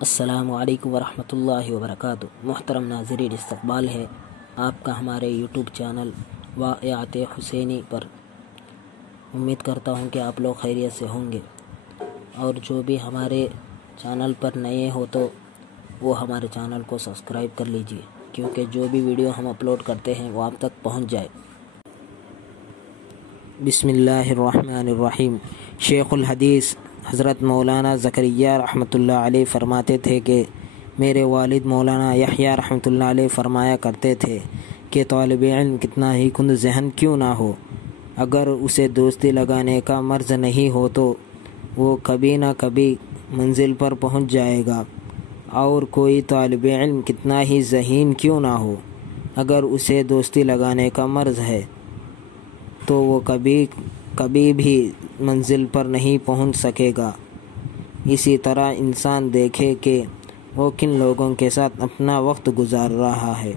السلام علیکم ورحمۃ اللہ وبرکاتہ۔ محترم ناظرین، استقبال ہے آپ کا ہمارے یوٹیوب چینل واقعات حسینی پر۔ امید کرتا ہوں کہ آپ لوگ خیریت سے ہوں گے، اور جو بھی ہمارے چینل پر نئے ہو تو وہ ہمارے چینل کو سبسکرائب کر لیجئے، کیونکہ جو بھی ویڈیو ہم اپلوڈ کرتے ہیں وہ آپ تک پہنچ جائے۔ بسم اللہ الرحمن الرحیم۔ شیخ الحدیث حضرت مولانا زکریا رحمۃ اللہ علیہ فرماتے تھے کہ میرے والد مولانا یحییٰ رحمۃ اللہ علیہ فرمایا کرتے تھے کہ طالب علم کتنا ہی کند ذہن کیوں نہ ہو، اگر اسے دوستی لگانے کا مرض نہیں ہو تو وہ کبھی نہ کبھی منزل پر پہنچ جائے گا، اور کوئی طالب علم کتنا ہی ذہین کیوں نہ ہو، اگر اسے دوستی لگانے کا مرض ہے تو وہ کبھی بھی منزل پر نہیں پہنچ سکے گا۔ اسی طرح انسان دیکھے کہ وہ کن لوگوں کے ساتھ اپنا وقت گزار رہا ہے۔